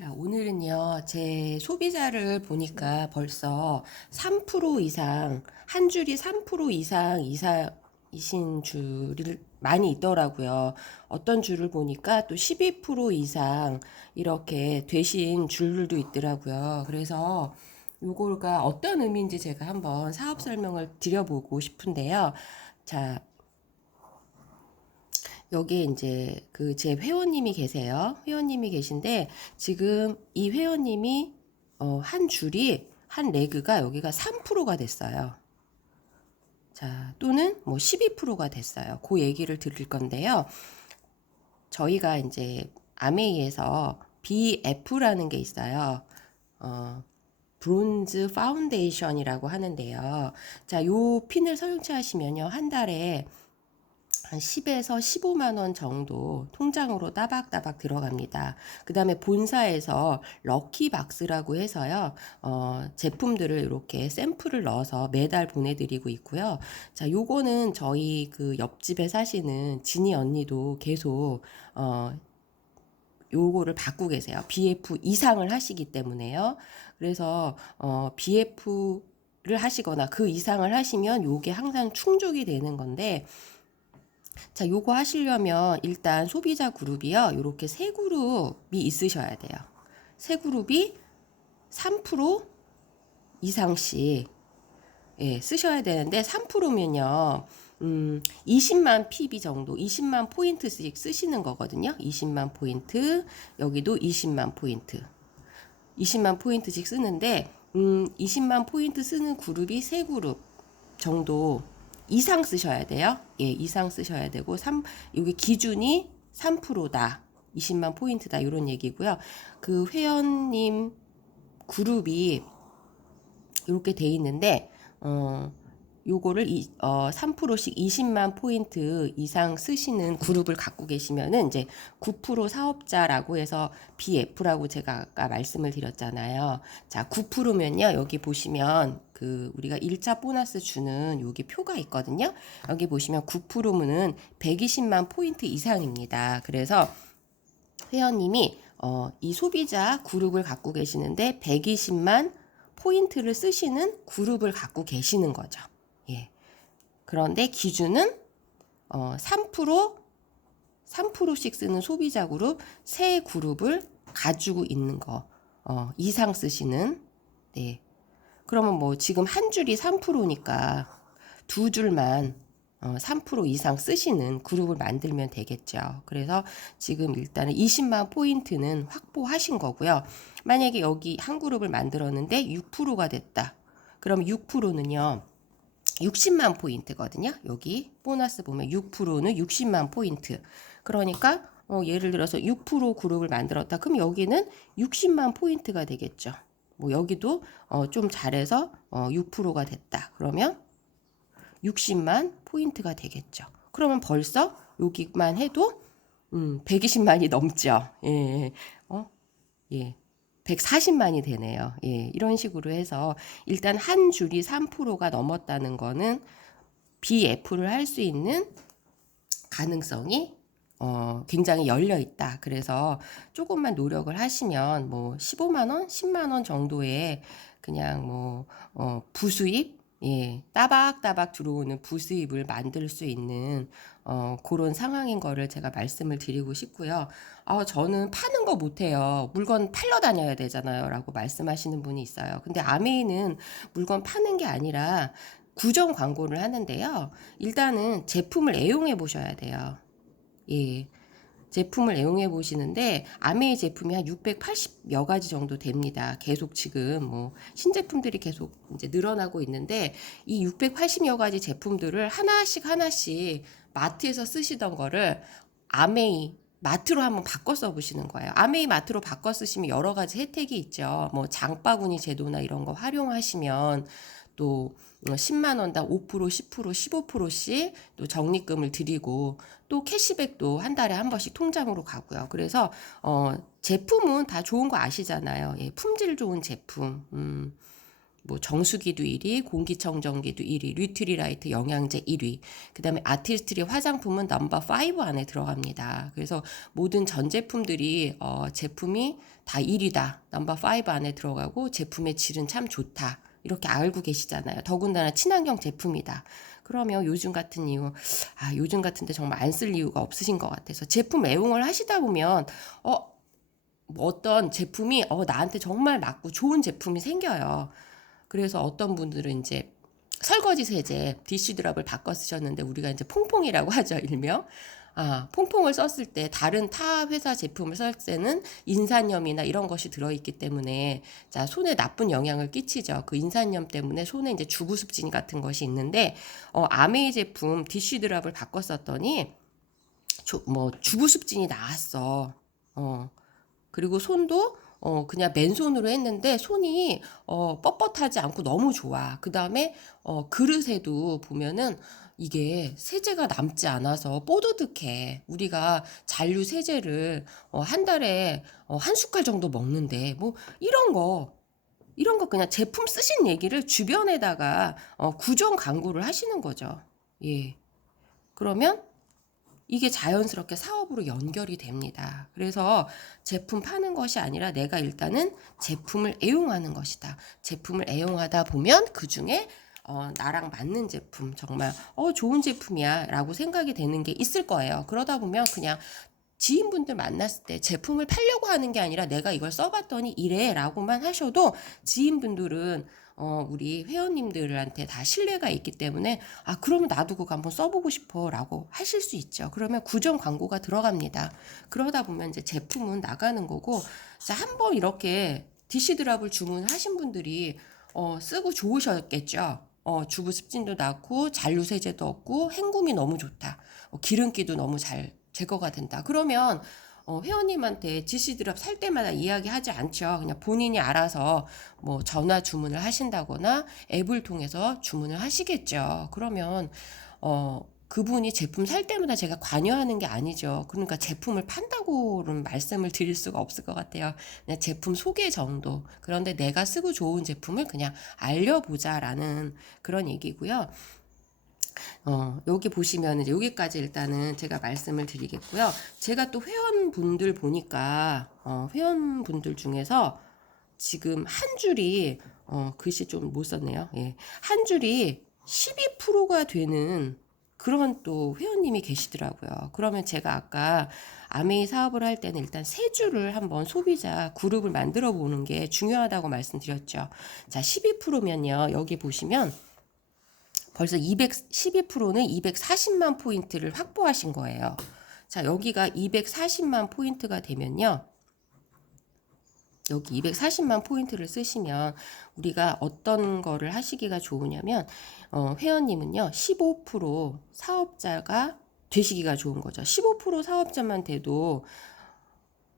자, 오늘은요, 제 소비자를 보니까 벌써 3% 이상, 한 줄이 3% 이상이신 줄이 많이 있더라고요. 어떤 줄을 보니까 또 12% 이상 이렇게 되신 줄들도 있더라고요. 그래서 요거가 어떤 의미인지 제가 한번 사업 설명을 드려보고 싶은데요. 자, 여기에 이제 그 제 회원님이 계세요. 회원님이 계신데 지금 이 회원님이 한 줄이 한 레그가 여기가 3%가 됐어요. 자, 또는 뭐 12%가 됐어요. 그 얘기를 드릴 건데요. 저희가 이제 아메이에서 BF라는 게 있어요. 브론즈 파운데이션이라고 하는데요. 자, 요 핀을 설치하시면요. 한 달에 한 10에서 15만 원 정도 통장으로 따박따박 들어갑니다. 그 다음에 본사에서 럭키박스라고 해서요, 제품들을 이렇게 샘플을 넣어서 매달 보내드리고 있고요. 자, 요거는 저희 그 옆집에 사시는 진이 언니도 계속, 요거를 받고 계세요. BF 이상을 하시기 때문에요. 그래서, BF를 하시거나 그 이상을 하시면 요게 항상 충족이 되는 건데, 자, 요거 하시려면 일단 소비자 그룹이요. 요렇게 세 그룹이 있으셔야 돼요. 세 그룹이 3% 이상씩 쓰셔야 되는데 3%면요. 20만 PB 정도, 20만 포인트씩 쓰시는 거거든요. 20만 포인트, 여기도 20만 포인트. 20만 포인트씩 쓰는데 20만 포인트 쓰는 그룹이 세 그룹 정도 이상 쓰셔야 돼요. 예, 이상 쓰셔야 되고 여기 기준이 3%다. 20만 포인트다. 이런 얘기고요. 그 회원님 그룹이 이렇게 돼 있는데 요거를 3%씩 20만 포인트 이상 쓰시는 그룹을 갖고 계시면은 이제 9% 사업자라고 해서 BF라고 제가 아까 말씀을 드렸잖아요. 자, 9%면요. 여기 보시면 그 우리가 일자 보너스 주는 여기 표가 있거든요. 여기 보시면 9%는 120만 포인트 이상입니다. 그래서 회원님이 이 소비자 그룹을 갖고 계시는데 120만 포인트를 쓰시는 그룹을 갖고 계시는 거죠. 예. 그런데 기준은 3%씩 쓰는 소비자 그룹 세 그룹을 가지고 있는 거 이상 쓰시는. 네. 그러면 뭐 지금 한 줄이 3%니까 두 줄만 3% 이상 쓰시는 그룹을 만들면 되겠죠. 그래서 지금 일단은 20만 포인트는 확보하신 거고요. 만약에 여기 한 그룹을 만들었는데 6%가 됐다. 그럼 6%는요. 60만 포인트거든요. 여기 보너스 보면 6%는 60만 포인트. 그러니까 예를 들어서 6% 그룹을 만들었다. 그럼 여기는 60만 포인트가 되겠죠. 뭐 여기도 좀 잘해서 6%가 됐다. 그러면 60만 포인트가 되겠죠. 그러면 벌써 여기만 해도 120만이 넘죠. 예. 예. 140만이 되네요. 예. 이런 식으로 해서 일단 한 줄이 3%가 넘었다는 거는 BF를 할 수 있는 가능성이 굉장히 열려 있다. 그래서 조금만 노력을 하시면 뭐 15만 원, 10만 원 정도의 그냥 뭐 부수입, 예, 따박따박 들어오는 부수입을 만들 수 있는 그런 상황인 거를 제가 말씀을 드리고 싶고요. 저는 파는 거 못해요. 물건 팔러 다녀야 되잖아요. 라고 말씀하시는 분이 있어요. 근데 아메이는 물건 파는 게 아니라 구정 광고를 하는데요. 일단은 제품을 애용해 보셔야 돼요. 예. 제품을 애용해 보시는데 아메이 제품이 한 680여 가지 정도 됩니다. 계속 지금 뭐 신제품들이 계속 이제 늘어나고 있는데 이 680여 가지 제품들을 하나씩 마트에서 쓰시던 거를 아메이 마트로 한번 바꿔 써보시는 거예요. 아메이 마트로 바꿔 쓰시면 여러 가지 혜택이 있죠. 뭐 장바구니 제도나 이런 거 활용하시면 또 10만 원당 5%, 10%, 15%씩 또 적립금을 드리고 또 캐시백도 한 달에 한 번씩 통장으로 가고요. 그래서 제품은 다 좋은 거 아시잖아요. 예, 품질 좋은 제품. 뭐 정수기도 1위, 공기청정기도 1위, 뉴트리라이트 영양제 1위. 그다음에 아티스트리 화장품은 넘버 5 안에 들어갑니다. 그래서 모든 전 제품들이 제품이 다 1위다. 넘버 5 안에 들어가고 제품의 질은 참 좋다. 이렇게 알고 계시잖아요. 더군다나 친환경 제품이다. 그러면 요즘 같은 요즘 같은데 정말 안 쓸 이유가 없으신 것 같아서 제품 애용을 하시다 보면 뭐 어떤 제품이 나한테 정말 맞고 좋은 제품이 생겨요. 그래서 어떤 분들은 이제 설거지 세제 디쉬드랍을 바꿔 쓰셨는데 우리가 이제 퐁퐁이라고 하죠, 일명. 퐁퐁을 썼을 때 다른 타 회사 제품을 썼을 때는 인산염이나 이런 것이 들어있기 때문에 자, 손에 나쁜 영향을 끼치죠. 그 인산염 때문에 손에 이제 주부습진 같은 것이 있는데 아메이 제품 디쉬드랍을 바꿔 썼더니 주부습진이 나았어. 그리고 손도 그냥 맨손으로 했는데 손이 뻣뻣하지 않고 너무 좋아. 그 다음에 그릇에도 보면은 이게 세제가 남지 않아서 뽀드득해. 우리가 잔류 세제를 한 달에 한 숟갈 정도 먹는데 뭐 이런 거 그냥 제품 쓰신 얘기를 주변에다가 구정 광고를 하시는 거죠. 예. 그러면 이게 자연스럽게 사업으로 연결이 됩니다. 그래서 제품 파는 것이 아니라 내가 일단은 제품을 애용하는 것이다. 제품을 애용하다 보면 그 중에 나랑 맞는 제품, 정말 좋은 제품이야 라고 생각이 되는 게 있을 거예요. 그러다 보면 그냥 지인분들 만났을 때 제품을 팔려고 하는 게 아니라 내가 이걸 써봤더니 이래 라고만 하셔도 지인분들은 우리 회원님들한테 다 신뢰가 있기 때문에 그러면 나도 그거 한번 써보고 싶어 라고 하실 수 있죠. 그러면 구정 광고가 들어갑니다. 그러다 보면 이제 제품은 나가는 거고, 자, 한번 이렇게 디시드랍을 주문하신 분들이 쓰고 좋으셨겠죠. 주부 습진도 낮고 잔류 세제도 없고 헹굼이 너무 좋다. 기름기도 너무 잘 제거가 된다. 그러면 회원님한테 디시드랍 살 때마다 이야기하지 않죠. 그냥 본인이 알아서 뭐 전화 주문을 하신다거나 앱을 통해서 주문을 하시겠죠. 그러면 그분이 제품 살 때마다 제가 관여하는 게 아니죠. 그러니까 제품을 판다고는 말씀을 드릴 수가 없을 것 같아요. 그냥 제품 소개 정도. 그런데 내가 쓰고 좋은 제품을 그냥 알려보자라는 그런 얘기고요. 여기 보시면 이제 여기까지 일단은 제가 말씀을 드리겠고요. 제가 또 회원분들 보니까 회원분들 중에서 지금 한 줄이 글씨 좀 못 썼네요. 예. 한 줄이 12%가 되는 그런 또 회원님이 계시더라고요. 그러면 제가 아까 아메이 사업을 할 때는 일단 세 줄을 한번 소비자 그룹을 만들어 보는 게 중요하다고 말씀드렸죠. 자, 12%면요. 여기 보시면 벌써 12%는 240만 포인트를 확보하신 거예요. 자, 여기가 240만 포인트가 되면요. 여기 240만 포인트를 쓰시면 우리가 어떤 거를 하시기가 좋으냐면 회원님은요. 15% 사업자가 되시기가 좋은 거죠. 15% 사업자만 돼도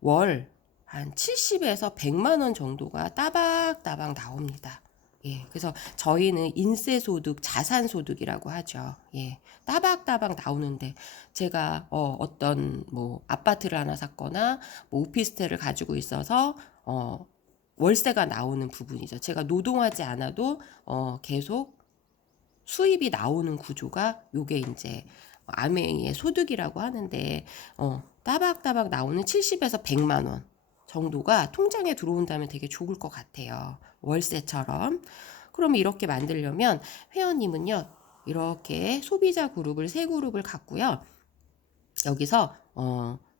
월 한 70에서 100만 원 정도가 따박따박 나옵니다. 예, 그래서 저희는 인세소득, 자산소득이라고 하죠. 예, 따박따박 나오는데 제가 어떤 뭐 아파트를 하나 샀거나 뭐 오피스텔을 가지고 있어서 월세가 나오는 부분이죠. 제가 노동하지 않아도 계속 수입이 나오는 구조가 요게 이제 아메이의 소득이라고 하는데 따박따박 나오는 70에서 100만 원 정도가 통장에 들어온다면 되게 좋을 것 같아요. 월세처럼. 그럼 이렇게 만들려면 회원님은요. 이렇게 소비자 그룹을 세 그룹을 갖고요. 여기서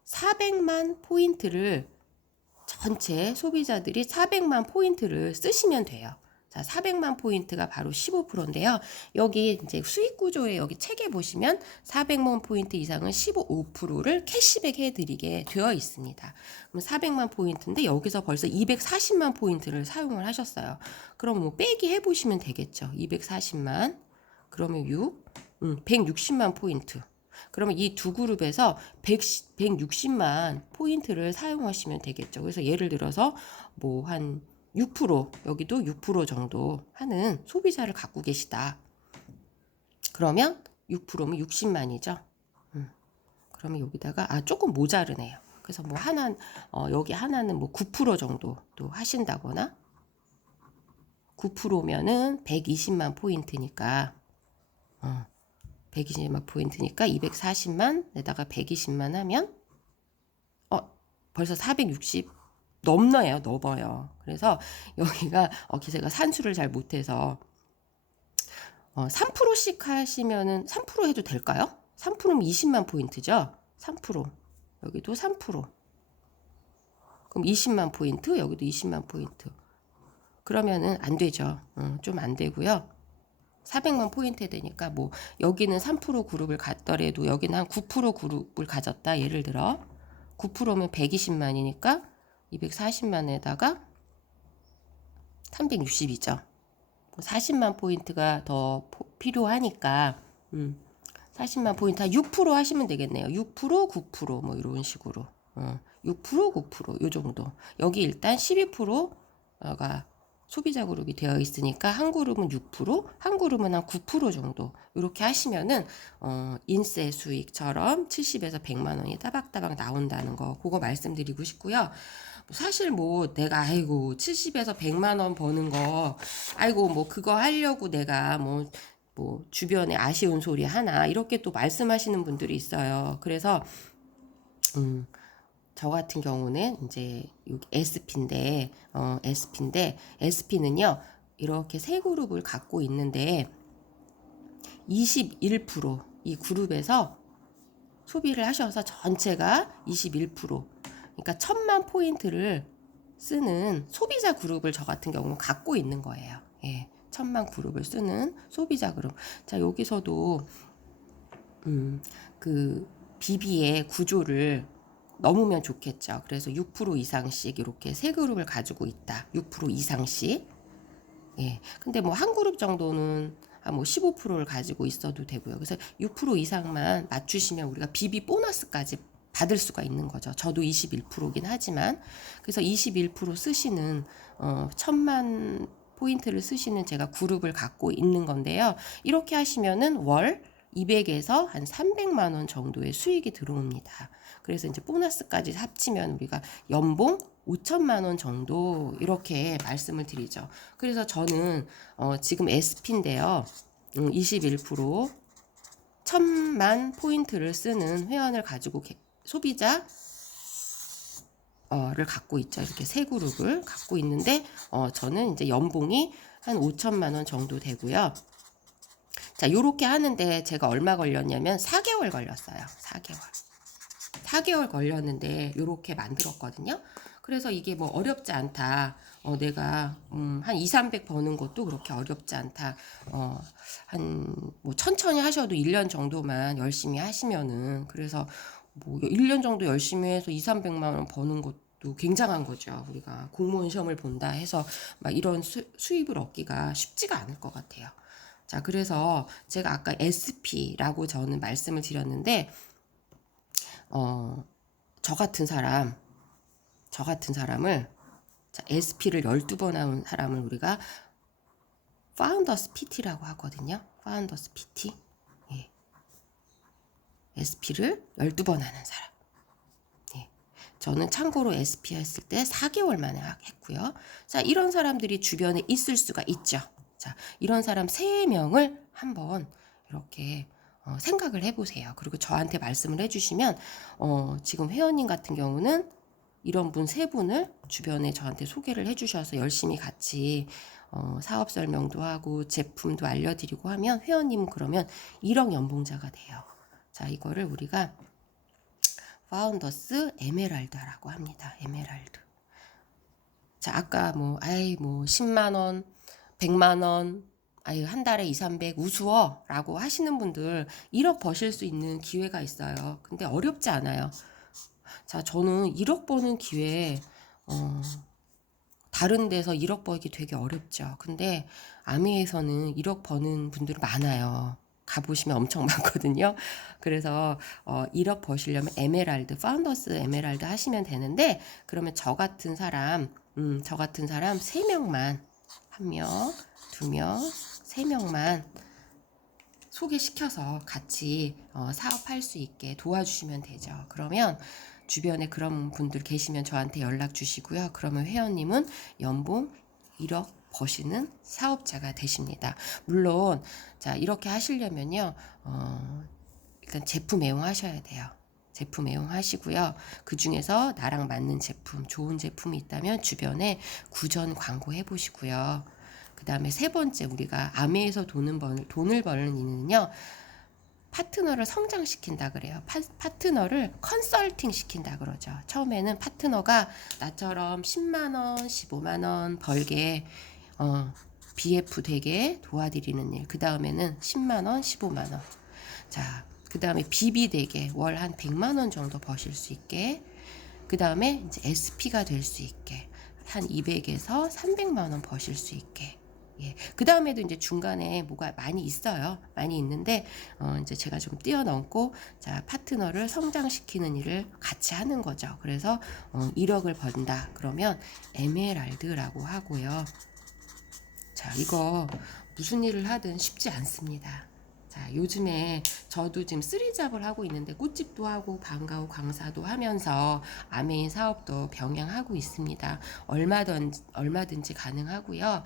400만 포인트를 전체 소비자들이 400만 포인트를 쓰시면 돼요. 자, 400만 포인트가 바로 15%인데요. 여기 이제 수익 구조에 여기 책에 보시면 400만 포인트 이상은 15%를 캐시백 해드리게 되어 있습니다. 그럼 400만 포인트인데 여기서 벌써 240만 포인트를 사용을 하셨어요. 그럼 뭐 빼기 해보시면 되겠죠. 240만 그러면 160만 포인트. 그러면 이 두 그룹에서 160만 포인트를 사용하시면 되겠죠. 그래서 예를 들어서 뭐 한 6% 여기도 6% 정도 하는 소비자를 갖고 계시다. 그러면 6%면 60만이죠. 그러면 여기다가 조금 모자르네요. 그래서 뭐 여기 하나는 뭐 9% 정도 또 하신다거나 9%면은 120만 포인트니까 120만 포인트니까 240만에다가 120만 하면 벌써 460 넘어요. 그래서 여기가 제가 산수를 잘 못해서 3%씩 하시면은 3% 해도 될까요? 3%면 20만 포인트죠. 3% 여기도 3% 그럼 20만 포인트 여기도 20만 포인트 그러면은 안 되죠. 좀 안 되고요. 400만 포인트 되니까 뭐 여기는 3% 그룹을 갖더라도 여기는 한 9% 그룹을 가졌다. 예를 들어 9%면 120만이니까 240만에다가 360이죠. 40만 포인트가 더 필요하니까 40만 포인트 한 6% 하시면 되겠네요. 6%, 9% 뭐 이런 식으로 6%, 9%요 정도. 여기 일단 12%가 소비자 그룹이 되어 있으니까 한 그룹은 6%, 한 그룹은 한 9% 정도 이렇게 하시면은 인세 수익처럼 70에서 100만 원이 따박따박 나온다는 거 그거 말씀드리고 싶고요. 사실 뭐 내가 아이고 70에서 100만 원 버는 거 아이고 뭐 그거 하려고 내가 뭐 주변에 아쉬운 소리 하나 이렇게 또 말씀하시는 분들이 있어요. 그래서 저 같은 경우는 이제 여기 SP인데 SP는요 이렇게 세 그룹을 갖고 있는데 21%이 그룹에서 소비를 하셔서 전체가 21% 그러니까 1000만 포인트를 쓰는 소비자 그룹을 저 같은 경우는 갖고 있는 거예요. 예, 1000만 그룹을 쓰는 소비자 그룹. 자 여기서도 그 BB의 구조를 넘으면 좋겠죠. 그래서 6% 이상씩 이렇게 세 그룹을 가지고 있다. 6% 이상씩. 예. 근데 뭐 한 그룹 정도는 뭐 15%를 가지고 있어도 되고요. 그래서 6% 이상만 맞추시면 우리가 BB 보너스까지 받을 수가 있는 거죠. 저도 21%긴 하지만 그래서 21% 쓰시는 1000만 포인트를 쓰시는 제가 그룹을 갖고 있는 건데요. 이렇게 하시면은 월 200에서 한 300만 원 정도의 수익이 들어옵니다. 그래서 이제 보너스까지 합치면 우리가 연봉 5천만 원 정도 이렇게 말씀을 드리죠. 그래서 저는 지금 SP인데요. 21% 1000만 포인트를 쓰는 회원을 가지고 소비자 를 갖고 있죠. 이렇게 세 그룹을 갖고 있는데 저는 이제 연봉이 한 5천만 원 정도 되고요. 자, 요렇게 하는데 제가 얼마 걸렸냐면 4개월 걸렸어요. 4개월 걸렸는데 요렇게 만들었거든요. 그래서 이게 뭐 어렵지 않다. 내가 한 2, 300 버는 것도 그렇게 어렵지 않다. 한 뭐 천천히 하셔도 1년 정도만 열심히 하시면은 그래서 뭐 1년 정도 열심히 해서 2, 300만 원 버는 것도 굉장한 거죠. 우리가 공무원 시험을 본다 해서 막 이런 수입을 얻기가 쉽지가 않을 것 같아요. 자, 그래서 제가 아까 SP라고 저는 말씀을 드렸는데 저 같은 사람을 자, SP를 12번 한 사람을 우리가 파운더스 PT라고 하거든요. 파운더스 PT. 예. SP를 12번 하는 사람. 예. 저는 참고로 SP 했을 때 4개월 만에 했고요. 자, 이런 사람들이 주변에 있을 수가 있죠. 자, 이런 사람 3명을 한번 이렇게 생각을 해보세요. 그리고 저한테 말씀을 해주시면 지금 회원님 같은 경우는 이런 분 3분을 주변에 저한테 소개를 해주셔서 열심히 같이 사업 설명도 하고 제품도 알려드리고 하면 회원님은 그러면 1억 연봉자가 돼요. 자, 이거를 우리가 파운더스 에메랄드라고 합니다. 에메랄드. 자, 아까 뭐 10만 원, 100만 원, 한 달에 2, 300 우스워 라고 하시는 분들 1억 버실 수 있는 기회가 있어요. 근데 어렵지 않아요. 자, 저는 1억 버는 기회 다른 데서 1억 벌기 되게 어렵죠. 근데 아미에서는 1억 버는 분들이 많아요. 가보시면 엄청 많거든요. 그래서 1억 버시려면 에메랄드, 파운더스 에메랄드 하시면 되는데 그러면 저 같은 사람 3명만 1명, 2명, 3명만 소개시켜서 같이 사업할 수 있게 도와주시면 되죠. 그러면 주변에 그런 분들 계시면 저한테 연락 주시고요. 그러면 회원님은 연봉 1억 버시는 사업자가 되십니다. 물론 자 이렇게 하시려면요 일단 제품 애용하셔야 돼요. 제품 애용하시고요. 그 중에서 나랑 맞는 제품, 좋은 제품이 있다면 주변에 구전 광고 해보시고요. 그 다음에 세 번째 우리가 아메에서 돈을 버는 이유는요. 파트너를 성장시킨다 그래요. 파트너를 컨설팅 시킨다 그러죠. 처음에는 파트너가 나처럼 10만 원, 15만 원 벌게 BF 되게 도와드리는 일. 그 다음에는 10만 원, 15만 원. 자, 그 다음에 BB 되게 월 한 100만 원 정도 버실 수 있게. 그 다음에 이제 SP가 될 수 있게 한 200에서 300만 원 버실 수 있게. 예. 그 다음에도 이제 중간에 뭐가 많이 있어요. 많이 있는데, 이제 제가 좀 뛰어넘고, 자, 파트너를 성장시키는 일을 같이 하는 거죠. 그래서, 1억을 번다. 그러면 에메랄드라고 하고요. 자, 이거 무슨 일을 하든 쉽지 않습니다. 자, 요즘에 저도 지금 쓰리잡을 하고 있는데 꽃집도 하고 방과후 강사도 하면서 아메인 사업도 병행하고 있습니다. 얼마든지 가능하고요.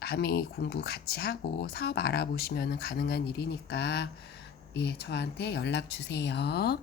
아메이 공부 같이 하고 사업 알아보시면 가능한 일이니까 예, 저한테 연락 주세요.